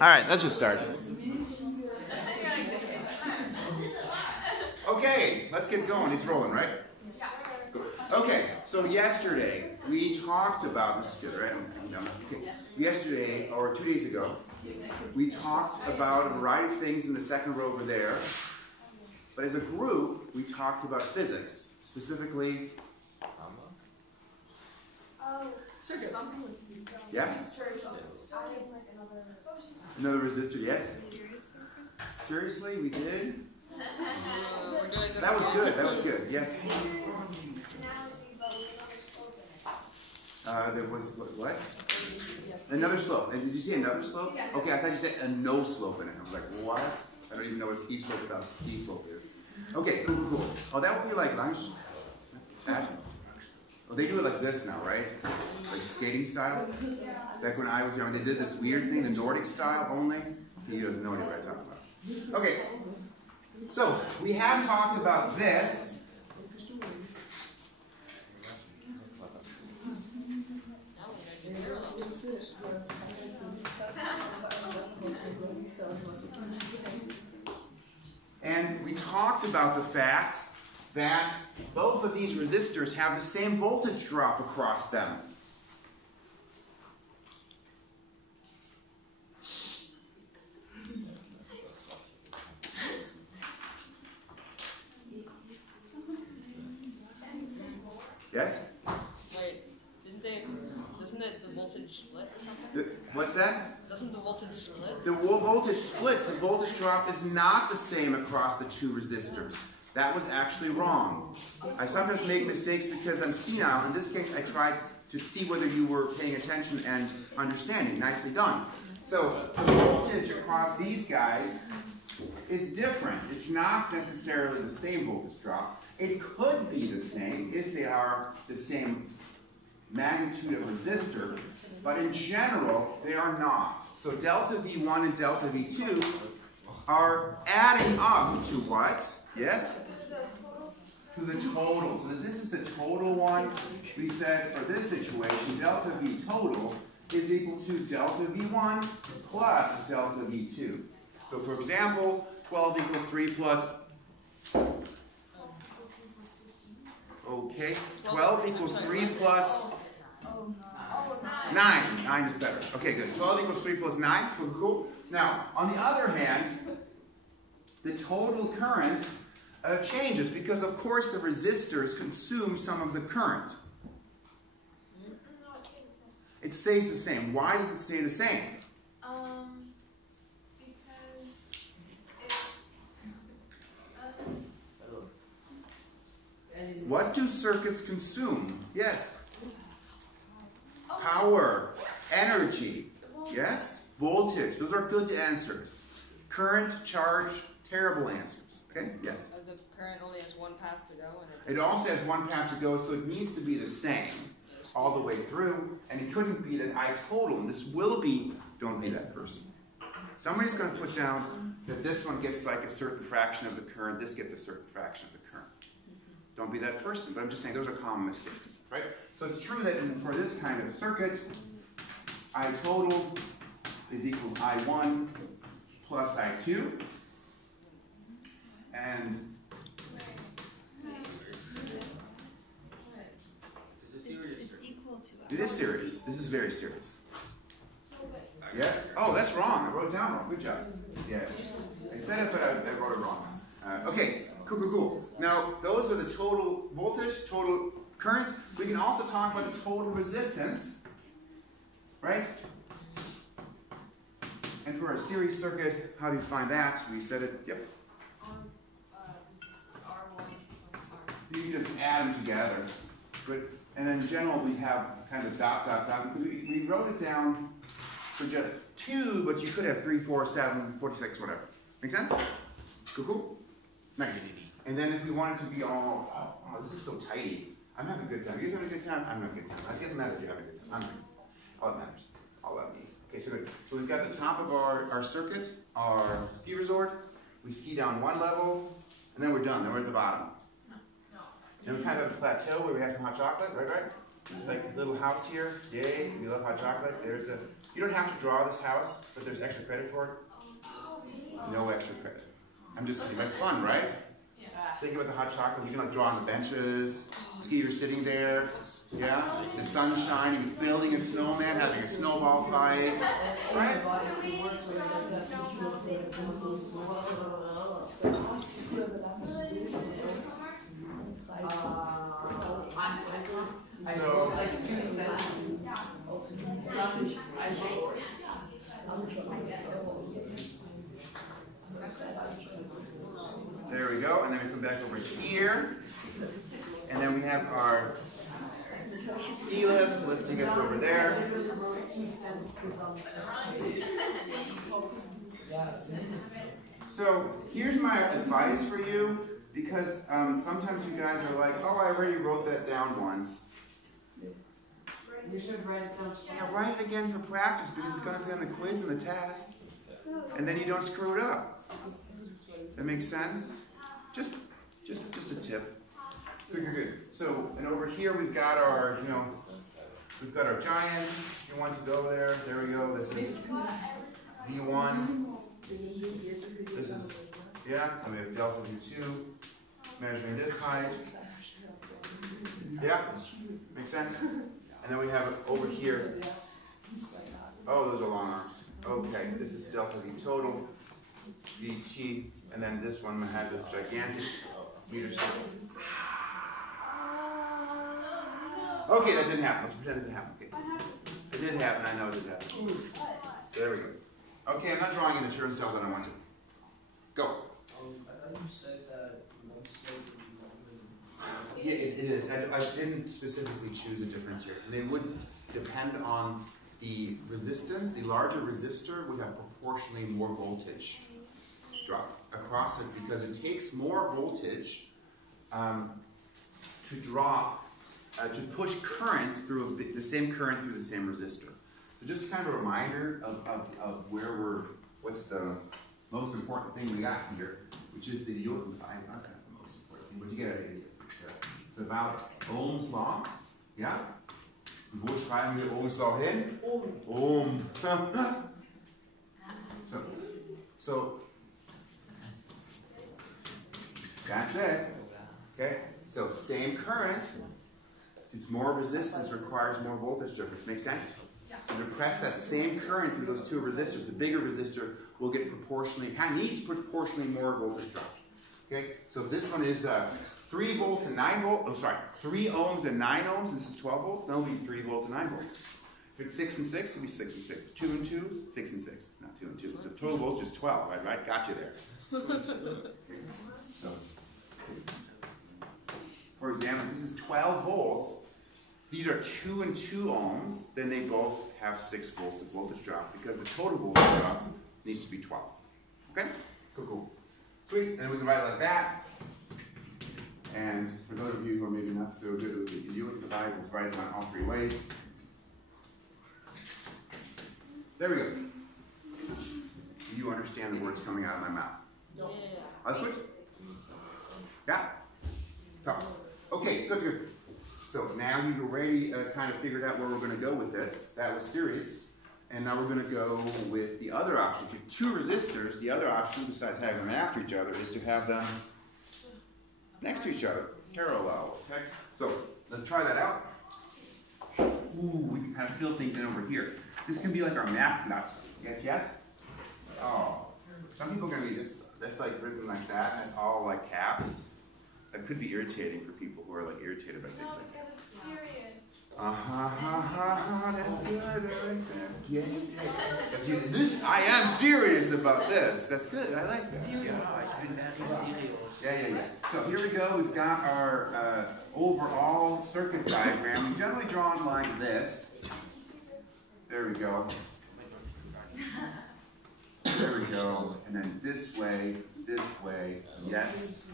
All right, let's just start. Okay, let's get going. It's rolling, right? Okay, so yesterday we talked about this. Is good, right? Okay. Yesterday, or 2 days ago, we talked about a variety of things in the second row over there. But as a group, we talked about physics, specifically. Circuits. Yeah. Another resistor, yes. Seriously, we did. That was good. That was good. Yes. There was what? Another slope. And did you see another slope? Okay, I thought you said a no slope in it. I was like, what? I don't even know what a ski slope without a ski slope is. Okay, cool. Oh, that would be like lunch. Oh, they do it like this now, right? Like skating style. Back when I was young, they did this weird thing, the Nordic style only. He doesn't know what I'm talking about. Okay. So, we have talked about this. And we talked about the fact that both of these resistors have the same voltage drop across them. Yes? Wait, doesn't the voltage split or something? What's that? Doesn't the voltage split? The voltage splits. The voltage drop is not the same across the two resistors. That was actually wrong. I sometimes make mistakes because I'm senile. In this case, I tried to see whether you were paying attention and understanding. Nicely done. So, the voltage across these guys is different. It's not necessarily the same voltage drop. It could be the same if they are the same magnitude of resistor, but in general, they are not. So delta V1 and delta V2 are adding up to what? Yes? To the total. So this is the total one. We said for this situation, delta V total is equal to delta V1 plus delta V2. So for example, 12 equals 3 plus... Okay, 12 equals 3 plus 9. 9 is better. Okay, good. 12 equals 3 plus 9. Cool, cool. Now, on the other hand, the total current changes because, of course, the resistors consume some of the current. It stays the same. Why does it stay the same? What do circuits consume? Yes. Power, energy, yes? Voltage, those are good answers. Current, charge, terrible answers. Okay, yes? The current only has one path to go. And it also has one path to go, so it needs to be the same all the way through, and it couldn't be that I total, and this will be, don't be that person. Somebody's going to put down that this one gets like a certain fraction of the current, this gets a certain fraction of the current. Don't be that person, but I'm just saying those are common mistakes, right? So it's true that for this kind of circuit, I total is equal to I1 plus I2, and it is serious. This is very serious. Yes? Oh, that's wrong. I wrote it down wrong. Good job. Yeah. I said it, but I wrote it wrong. Okay. Cool. Now, those are the total voltage, total current. We can also talk about the total resistance, right? And for a series circuit, how do you find that? We said it, yep. You can just add them together. And then in general, we have kind of dot. Because we wrote it down for just 2, but you could have 3, 4, 7, 46, whatever. Make sense? Cool? Nice. And then if we want it to be all, oh, this is so tidy. I'm having a good time. You guys having a good time? I'm having a good time. It doesn't matter if you're having a good time. I'm having all that matters. It's all about me. Okay, so good. So we've got the top of our circuit, our ski resort. We ski down one level, and then we're done. Then we're at the bottom. Then we kind of have a plateau where we have some hot chocolate, right? Like a little house here. Yay, we love hot chocolate. There's the You don't have to draw this house, but there's extra credit for it. No extra credit. I'm just kidding. It's fun, right? Think about the hot chocolate. You can like draw on the benches. Skeeter sitting there. Yeah? The sun's shining. He's building a snowman, having a snowball fight. Right? There we go, and then we come back over here, and then we have our ski lift, lifting us over there. So here's my advice for you, because sometimes you guys are like, oh, I already wrote that down once. You should write it down. Yeah, write it again for practice, because it's going to be on the quiz and the test, and then you don't screw it up. That makes sense? Just a tip. Good. So, and over here we've got our, we've got our giants. If you want to go there, there we go. This is V1. This is, yeah, and we have delta V2, measuring this height. Yeah, makes sense? And then we have over here, oh, those are long arms. Okay, this is delta V total, VT, and then this one has this gigantic meter scale. Okay, that didn't happen. Let's pretend it didn't happen. Okay. It did happen, I know it did happen. There we go. Okay, I'm not drawing in the turnstiles I don't want to. Go. I thought you said that one slope would be longer than Yeah, it is. I didn't specifically choose a difference here. They would depend on the resistance. The larger resistor would have proportionally more voltage drop across it, because it takes more voltage to drop, to push current through the same current through the same resistor. So just kind of a reminder of where what's the most important thing we got here, which is the Newton. Not the most important thing, but you get an idea for sure. It's about Ohm's law. Ja? Wo schreiben wir Ohm's law hin? Ohm. So that's it. Okay? So same current. It's more resistance requires more voltage difference. Make sense? So to press that same current through those two resistors, the bigger resistor will get needs proportionally more voltage drop. Okay? So if this one is 3 volts and 9 volts, 3 ohms and 9 ohms, and this is 12 volts, that'll be 3 volts and 9 volts. If it's 6 and 6, it'll be 6 and 6. 2 and 2, 6 and 6. Not 2 and 2. So total voltage is 12, right? Got you there. So, for example, this is 12 volts. These are 2 and 2 ohms. Then they both have 6 volts of voltage drop, because the total voltage drop needs to be 12. Okay? Cool. Sweet. And then we can write it like that. And for those of you who are maybe not so good with what you do with the Bible, write it on all 3 ways. There we go. Do you understand the words coming out of my mouth? Yeah. That's good? Yeah? Come. Okay, good. So now you've already kind of figured out where we're going to go with this. That was series. And now we're going to go with the other option. If you have 2 resistors, the other option, besides having them after each other, is to have them next to each other, parallel. Okay? So let's try that out. Ooh, we can kind of feel things in over here. This can be like our map nut. Yes? Oh. Some people are going to be that's like written like that, and it's all like caps. That could be irritating for people who are like irritated by things like that. It's serious. That's good. Yes. This, I am serious about this. That's good. I like that. Yeah. So here we go. We've got our overall circuit diagram. We generally draw it like this. There we go. There we go. And then this way, yes.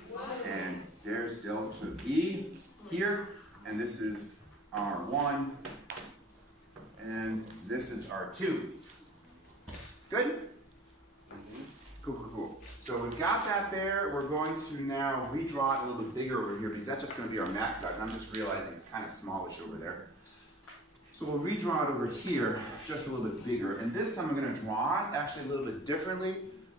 And there's delta E here. And this is R1. And this is R2. Good? Cool. So we've got that there. We're going to now redraw it a little bit bigger over here, because that's just going to be our map dot. And I'm just realizing it's kind of smallish over there. So we'll redraw it over here, just a little bit bigger. And this time I'm going to draw it actually a little bit differently,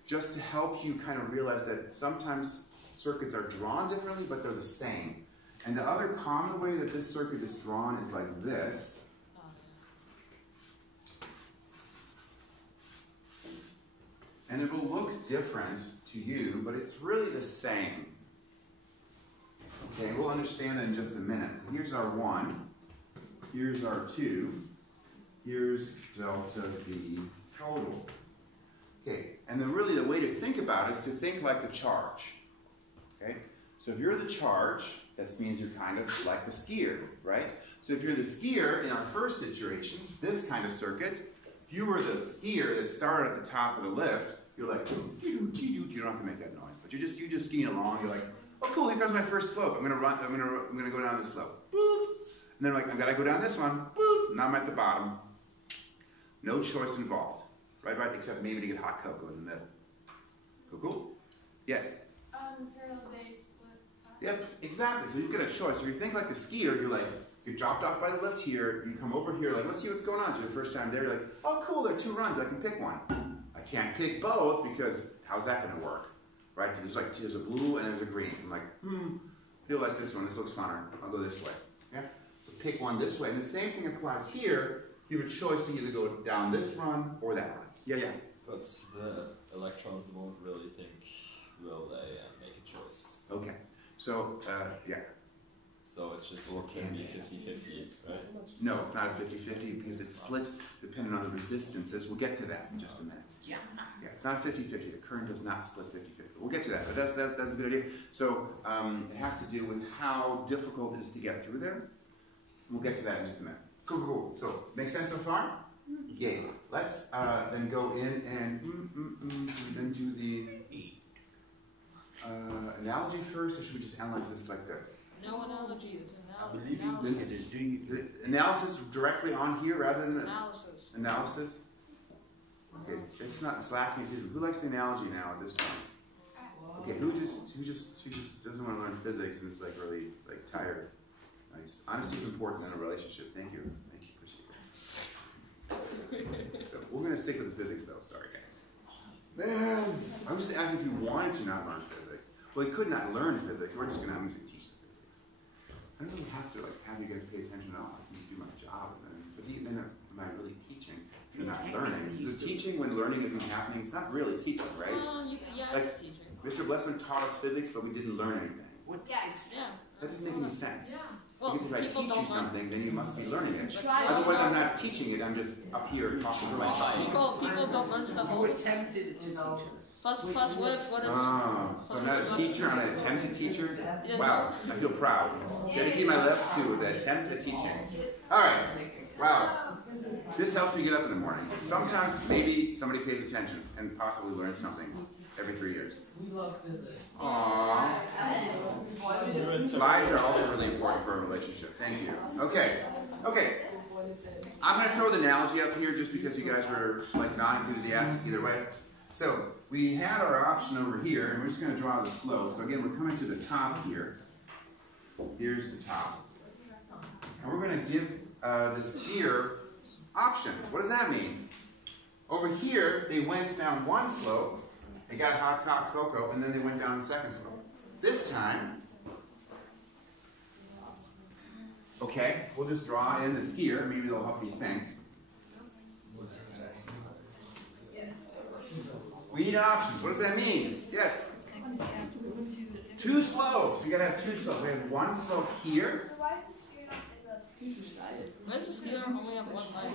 just to help you kind of realize that sometimes circuits are drawn differently, but they're the same. And the other common way that this circuit is drawn is like this. And it will look different to you, but it's really the same. Okay, we'll understand that in just a minute. So here's our 1, here's our 2, here's delta V total. Okay, and then really the way to think about it is to think like the charge. Okay, so if you're the charge, that means you're kind of like the skier, right? So if you're the skier in our first situation, this kind of circuit, if you were the skier that started at the top of the lift, you're like, you don't have to make that noise, but you're just skiing along. You're like, oh cool, here comes my first slope. I'm gonna go down this slope. Boop. And then like, I've got to go down this one. Boop. Now I'm at the bottom. No choice involved, right? Except maybe to get hot cocoa in the middle. Cool. Yes. Parallel base split. Yep, exactly. So you've got a choice. So you think like the skier, you're like, you're dropped off by the lift here. You come over here, like, let's see what's going on. So the first time there, you're like, oh cool, there are 2 runs. I can pick one. I can't pick both because how's that going to work? Right? There's a blue and there's a green. I'm like, I feel like this one. This looks funner. I'll go this way. Yeah. So pick one this way. And the same thing applies here. You have a choice to either go down this run or that run. Yeah, yeah. But the electrons won't really think, will they, make a choice. Okay. So, yeah. So it's just, or can be 50-50, right? No, it's not a 50-50 because it's split depending on the resistances. We'll get to that in just a minute. Yeah, it's not a 50-50. The current does not split 50-50. We'll get to that, but that's a good idea. So it has to do with how difficult it is to get through there. We'll get to that in just a minute. Cool. So, make sense so far? Yay. Let's then go in and then do the analogy first, or should we just analyze this like this? No analogy. I believe Lincoln is doing it. The analysis directly on here rather than Analysis. analysis? Okay, it's not slacking. Who likes the analogy now at this point? Okay, who just doesn't want to learn physics and is like really like tired? Nice. Honesty is important in a relationship. Thank you. Thank you, Christy. So we're gonna stick with the physics though. Sorry, guys. Man, I was just asking if you wanted to not learn physics. Well, you could not learn physics. We're just gonna teach the physics. I don't really have to like have you guys pay attention at all. I can just do my job, and then am I really teaching? You're not learning. Because teaching when learning isn't happening, it's not really teaching, right? Yeah, Like, it's teaching. Mr. Blessman taught us physics, but we didn't learn anything. Yes. Yeah. That doesn't make any sense. Yeah. Well, Because if I people teach you don't learn. something, then you must be learning it. Try Otherwise, I'm not teaching it. I'm just up here talking about it. People don't learn stuff all Who the time. attempted to teach us? Plus, what if? Oh, so I'm not a teacher. I'm an attempted teacher. Wow, I feel proud. Dedicate my life to the attempt at teaching. All right. Wow. This helps me get up in the morning. Sometimes maybe somebody pays attention and possibly learns something every 3 years. We love physics. Aww. Lies are also really important for a relationship. Thank you. Okay. I'm going to throw the analogy up here just because you guys were like not enthusiastic either way. So we had our option over here, and we're just going to draw the slope. So again, we're coming to the top here. Here's the top. And we're going to give the sphere options. What does that mean? Over here, they went down one slope, they got hot cocoa, and then they went down the second slope. This time, okay, we'll just draw in the skier. Maybe they'll help you think. We need options. What does that mean? Yes? 2 slopes. You gotta have 2 slopes. We have one slope here. So why is the sphere not in the sphere? Why does the skier only have one leg?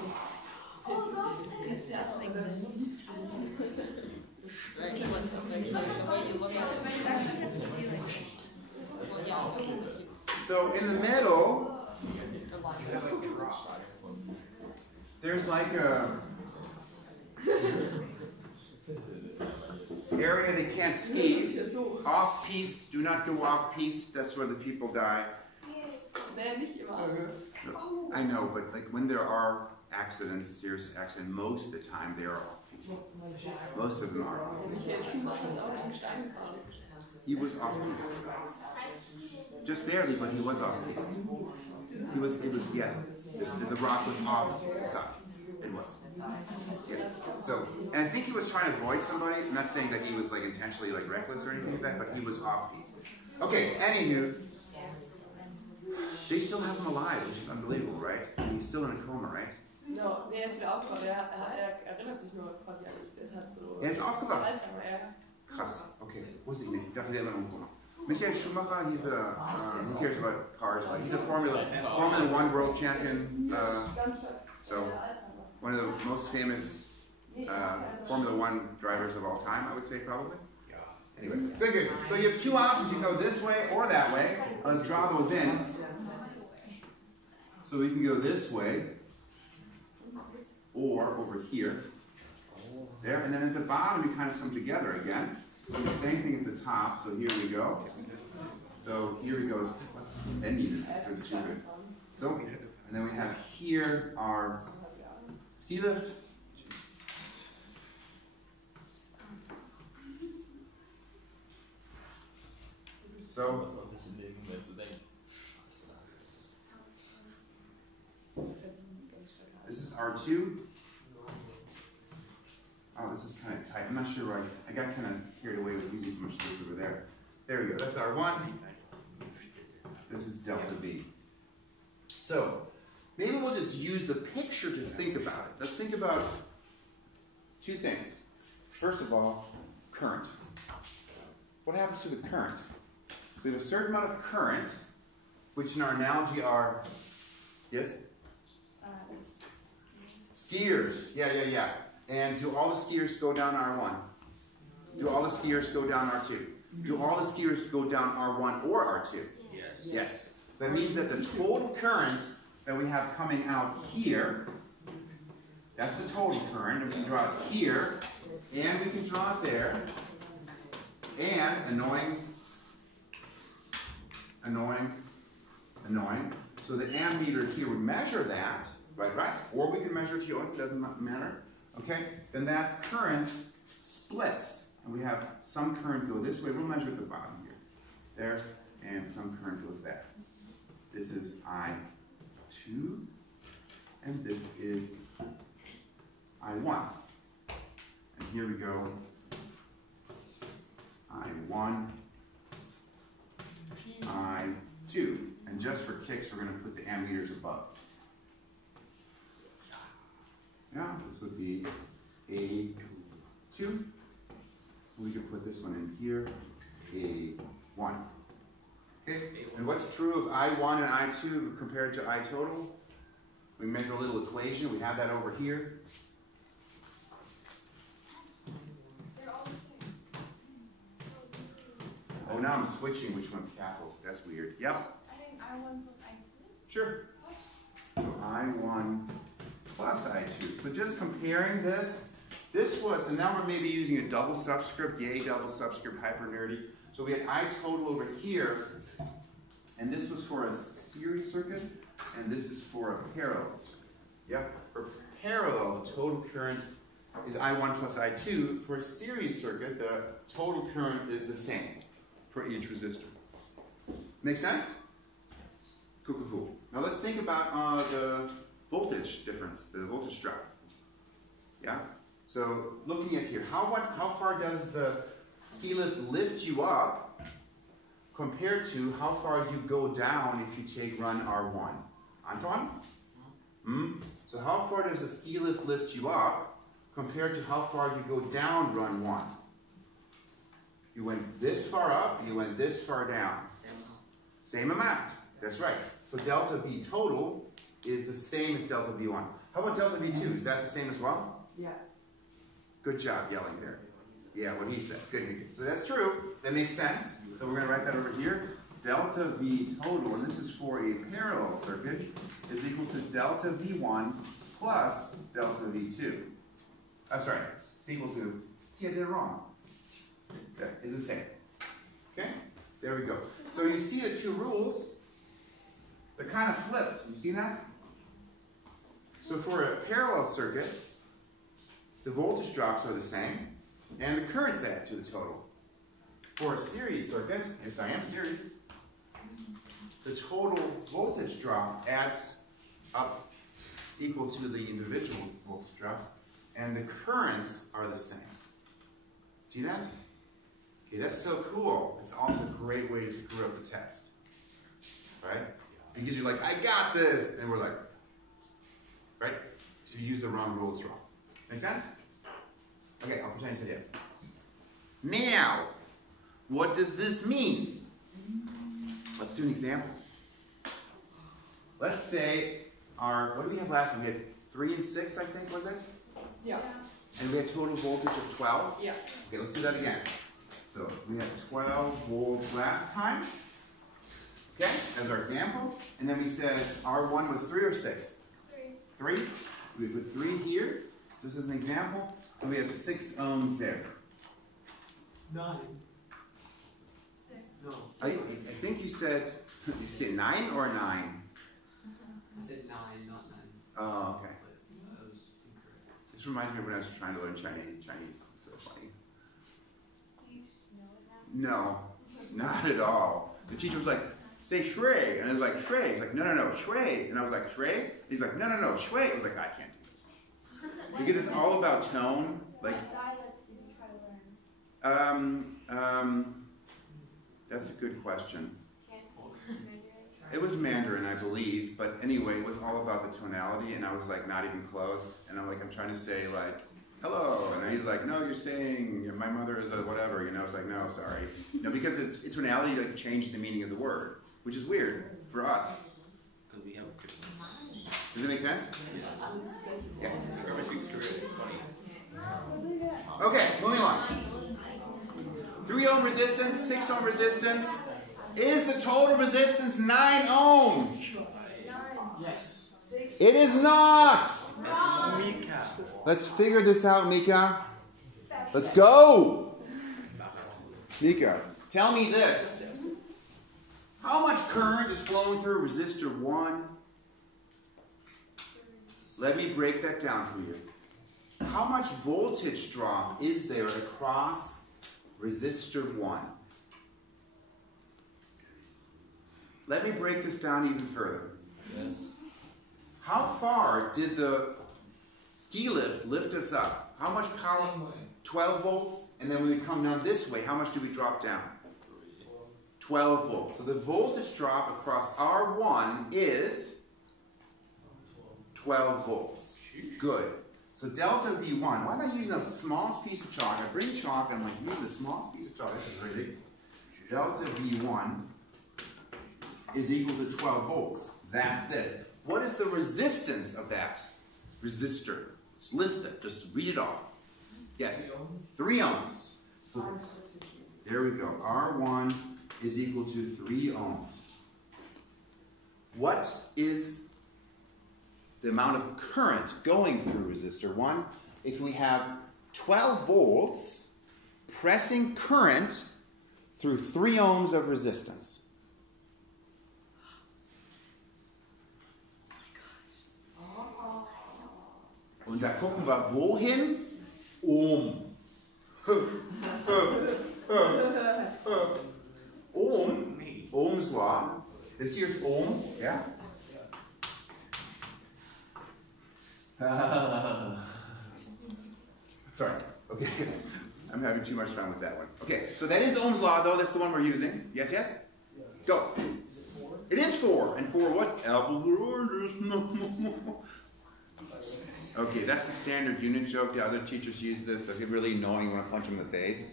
Right? The way you look at it. Well, yeah. So in the middle, there's like a area they can't ski. Off-piste, do not go off-piste. That's where the people die. I know, but like when there are accidents, serious accidents, most of the time they are off-piste. Most of them are. He was off piste. Just barely, but he was off piste. Yes. The rock was off the side. It was. Yeah. So, and I think he was trying to avoid somebody. I'm not saying that he was like intentionally like reckless or anything like that, but he was off piste. Okay, anywho, they still have him alive, which is unbelievable, right? He's still in a coma, right? No, nee, er ist wieder aufgewacht. Er erinnert sich nur quasi an nichts. Der ist halt so. Er ist aufgewacht. Alzheimer, ja. Krass. Okay. Wusste ich nicht. Ich dachte, der war irgendwo. Michael Schumacher, he's a, who cares about cars? He's a Formula One world champion. So, one of the most famous Formula One drivers of all time, I would say, probably. Anyway, good, good. So you have two options. You can go this way or that way. Let's draw those in. So we can go this way or over here. There, and then at the bottom we kind of come together again. Do the same thing at the top. So here we go. So here we go. This is stupid. So, and then we have here our ski lift. So, was man sich im Leben Moment so denkt. this is R2. Oh, this is kind of tight. I'm not sure where I got kind of carried away with using too much space over there. There we go. That's R1. This is delta V. So, maybe we'll just use the picture to think about it. Let's think about two things. First of all, current. What happens to the current? We have a certain amount of current, which in our analogy are, yes? Skiers. Yeah. And do all the skiers go down R1? Do all the skiers go down R2? Do all the skiers go down R1 or R2? Yes. That means that the total current that we have coming out here, that's the total current, and we can draw it here, and we can draw it there, and annoying. So the ammeter here would measure that, right? Or we can measure it here, it doesn't matter. Okay? Then that current splits. And we have some current go this way. We'll measure at the bottom here. There. And some current goes there. This is I2. And this is I1. And here we go. I1. I2. And just for kicks, we're going to put the ammeters above. Yeah, this would be A2. We could put this one in here, A1. Okay, and what's true of I1 and I2 compared to I total? We make a little equation. We have that over here. They're all the same. Oh, now I'm switching which one's capitals. That's weird. Yep. I think I1 plus I2. Sure. I1 plus I2. So just comparing this was, and now we're maybe using a double subscript, yay, double subscript, hyper nerdy. So we had I total over here, and this was for a series circuit, and this is for a parallel. Yeah, for parallel, the total current is I1 plus I2. For a series circuit, the total current is the same for each resistor. Make sense? Cool. Now let's think about the voltage difference, the voltage drop. Yeah? So looking at here, how far does the ski lift you up compared to how far you go down if you take run R1? Anton? So how far does the ski lift you up compared to how far you go down run 1? You went this far up, you went this far down. Same amount. That's right. So delta V total is the same as delta V1. How about delta V2? Is that the same as well? Yeah. Good job yelling there. Yeah, what he said. Good. So that's true. That makes sense. So we're going to write that over here. Delta V total, and this is for a parallel circuit, is equal to delta V1 plus delta V2. I'm sorry. It's equal to, see, I did it wrong. That is the same. Okay? There we go. So you see the two rules. They're kind of flipped. You see that? So for a parallel circuit, the voltage drops are the same, and the currents add to the total. for a series circuit, yes I am series, the total voltage drop adds up equal to the individual voltage drops, and the currents are the same. See that? Okay, that's so cool. It's also a great way to screw up the test. Right? Because you're like, I got this! And we're like, right? So you use the wrong rules wrong. Make sense? Okay, I'll pretend you said yes. Now, what does this mean? Let's do an example. Let's say what did we have last time? We had 3 and 6, I think, was it? Ja. And we had total voltage of 12? Ja. Okay, let's do that again. So we had 12 volts last time. Okay, as our example. And then we said R1 was 3 or 6? 3. 3? We put 3 here. This is an example. And we have 6 ohms there. 9. 6. No. I think you said, did you say 9 or 9? I said 9, not 9. Oh, okay. But that was incorrect. This reminds me of when I was trying to learn Chinese. Chinese is so funny. Do you know it now? No, not at all. The teacher was like, say shui. And I was like, shui. He's like, no, shui. And I was like, shui? He's like, no, shui. I was like, I can't do this. Because it's all about tone. Like, What dialect did you try to learn? That's a good question. Mandarin? It was Mandarin, I believe, but anyway, it was all about the tonality, and I was like, not even close. And I'm trying to say like, hello, and he's like, no, you're saying my mother is a whatever, you know. It's like, no, sorry, no, because the tonality like changed the meaning of the word, which is weird for us. Because we have a good one. Does it make sense? Yeah. Whoever speaks Korean is funny. Okay, moving on. 3 ohm resistance, 6 ohm resistance. Is the total resistance 9 ohms? Yes. It is not! Mika. Let's figure this out, Mika. Let's go! Mika, tell me this. How much current is flowing through resistor 1? Let me break that down for you. How much voltage drop is there across resistor 1? Let me break this down even further. Yes. How far did the ski lift us up? How much power? Same way. 12 volts. And then when we come down this way, how much do we drop down? 12 volts. So the voltage drop across R1 is 12 volts. Good. So delta V1. Why am I using the smallest piece of chalk? I bring chalk and I'm like, using the smallest piece of chalk. This is really big. Delta V1 is equal to 12 volts. That's this. What is the resistance of that resistor? Just list it. Just read it off. Yes. 3 ohms. So there we go. R1 is equal to 3 ohms. What is the amount of current going through resistor 1 if we have 12 volts pressing current through 3 ohms of resistance? Und da gucken wir wohin? Ohm. Ohm, Ohm's law. This here's Ohm, yeah? Sorry, okay. I'm having too much fun with that one. Okay, so that is Ohm's law, though. That's the one we're using. Yes, yes? Go. Is it 4? It is 4. And 4 what's? Apples or oranges? Okay, that's the standard unit joke. The other teachers use this. They get really annoying. You want to punch them in the face.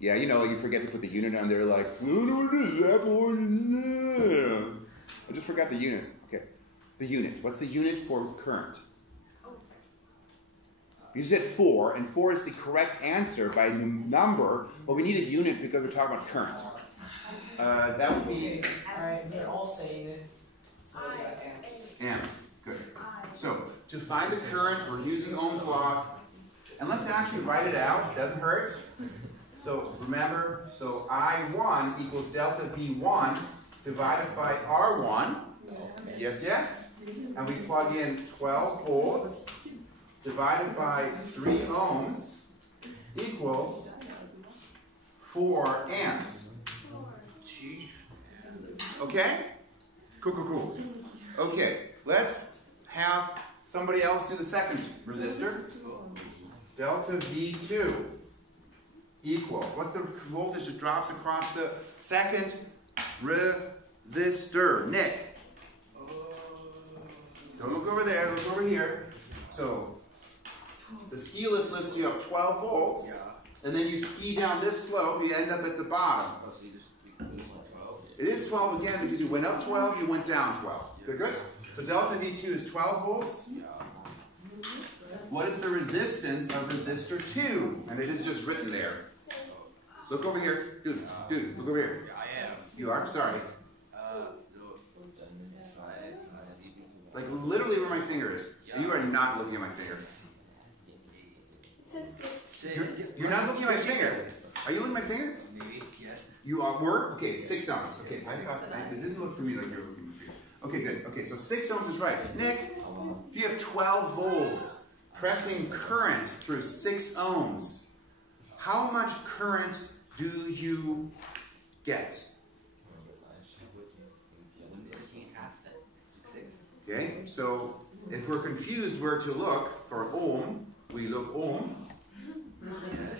Yeah, you know, you forget to put the unit on there like, I don't know what it is, apple orange. I just forgot the unit. Okay, the unit. What's the unit for current? You said 4, and 4 is the correct answer by number, but we need a unit because we're talking about current. That would be Alright, they're all saying it. So we got amps. amps. Good. So, to find the current, we're using Ohm's law. And let's actually write it out. It doesn't hurt. So, remember, so I1 equals delta V1 divided by R1. Yes, yes? And we plug in 12 volts divided by 3 ohms equals 4 amps. Okay? Cool. Okay, let's have somebody else do the second resistor. Delta V2 equals, what's the voltage that drops across the second resistor? Nick. Don't look over there, look over here. So, the ski lift lifts you up 12 volts, and then you ski down this slope, you end up at the bottom. It is 12 again because you went up 12, you went down 12. Good? So delta V2 is 12 volts. What is the resistance of resistor 2? And it is just written there. Look over here. Dude, look over here. I am. You are? Sorry. Like literally where my finger is. You are not looking at my finger. You're not looking at my finger. Are you looking at my finger? Maybe, yes. You were? Okay, 6 ohms. Okay, it doesn't look for me like you're looking at my finger. Okay, good. Okay, so 6 ohms is right. Nick, if you have 12 volts pressing current through 6 ohms, how much current do you get? Okay, so if we're confused where to look for ohm, we look ohm.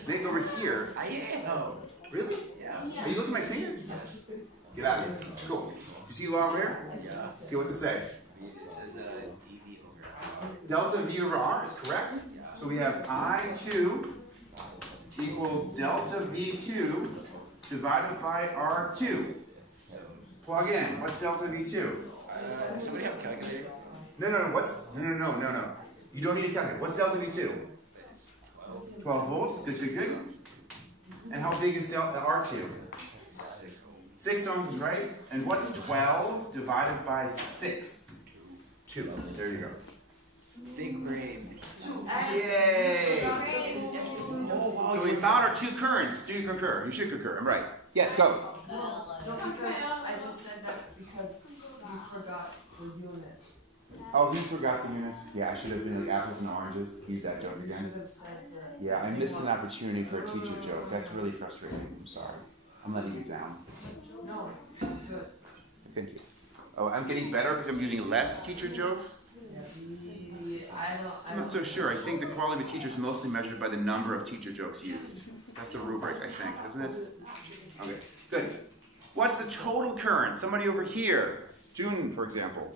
Nick over here. I am. Really? Yeah. Are you looking at my finger? Yes. Get out of here. Cool. You see law over here? Yeah. See what's it say? It says dV over R. Delta V over R is correct. So we have I2 equals delta V2 divided by R2. Plug in. What's delta V2? Somebody have a calculator? No. No. You don't need a calculator. What's delta V2? 12 volts. Good. And how big is delta R2? 6 ohms is right. And what's 12 divided by 6? 2. There you go. Big brain. Yay! So we found our 2 currents. Do you concur? You should concur. I'm right. Yes, go. No, because I just said that because you forgot the unit. Oh, he forgot the unit. Yeah, I should have been like apples and oranges. Use that joke You again. should have said that. Yeah, I missed an opportunity for a teacher joke. That's really frustrating. I'm sorry. I'm letting you down. No, it's good. Thank you. Oh, I'm getting better because I'm using less teacher jokes? I'm not so sure. I think the quality of a teacher is mostly measured by the number of teacher jokes used. That's the rubric, I think, isn't it? Okay, good. What's the total current? Somebody over here. June, for example.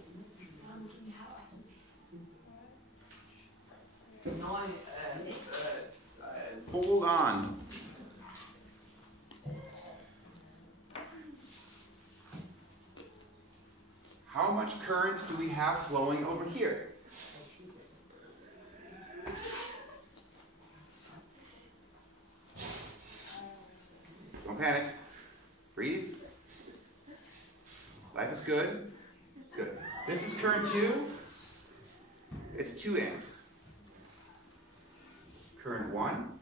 Hold on. How much current do we have flowing over here? Don't panic. Breathe. Life is good. Good. This is current 2. It's 2 amps. Current 1,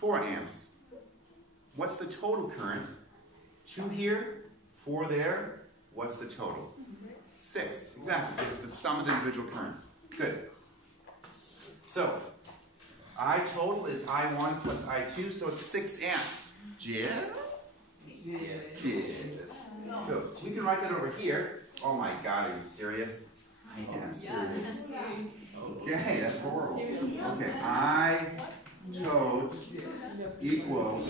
4 amps. What's the total current? 2 here, 4 there. What's the total? 6. Exactly. It's the sum of the individual currents. Good. So, I total is I1 plus I2, so it's 6 amps. Yes? Yes. So, we can write that over here. Oh my God, are you serious? I am serious. Okay, that's horrible. Okay, I total equals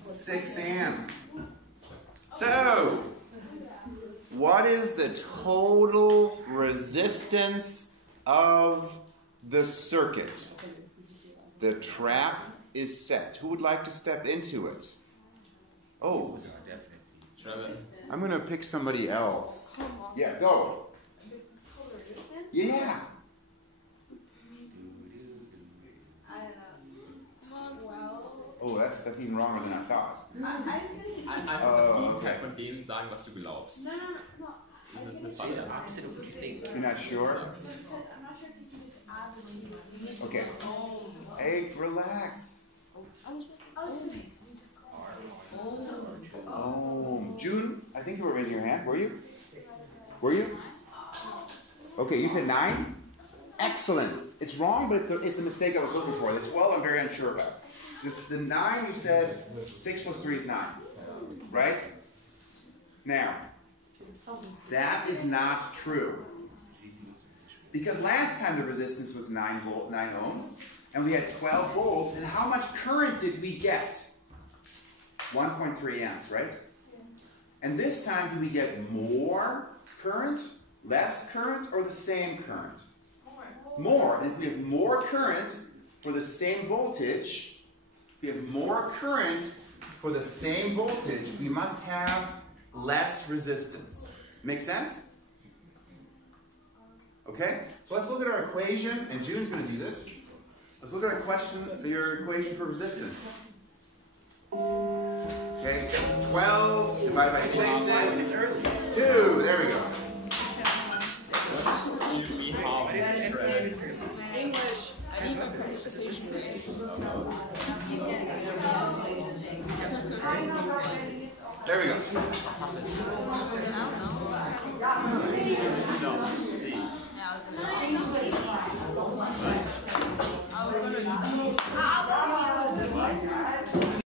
6 amps. So, what is the total resistance of the circuit? The trap is set. Who would like to step into it? Oh, I'm going to pick somebody else. Yeah, go. Yeah. Oh, that's even wronger than I thought. Einfach das Gegenteil von dem sagen, was du glaubst. Das ist eine Falle. You're not sure? Okay. Hey, relax. Oh, June, I think you were raising your hand. Were you? Were you? Okay, you said 9? Excellent. It's wrong, but it's the mistake I was looking for. The 12 I'm very unsure about. the 9 you said 6 plus 3 is 9. Right? Now, that is not true. Because last time the resistance was 9 ohms, and we had 12 volts, and how much current did we get? 1.3 amps, right? And this time, do we get more current, less current, or the same current? More. And if we have more current for the same voltage, we must have less resistance. Make sense? Okay? So let's look at our equation, and June's going to do this. Let's look at your equation for resistance. Okay, 12 divided by 6 is 2. There we go. English. I need my participation rate. There we go. I was gonna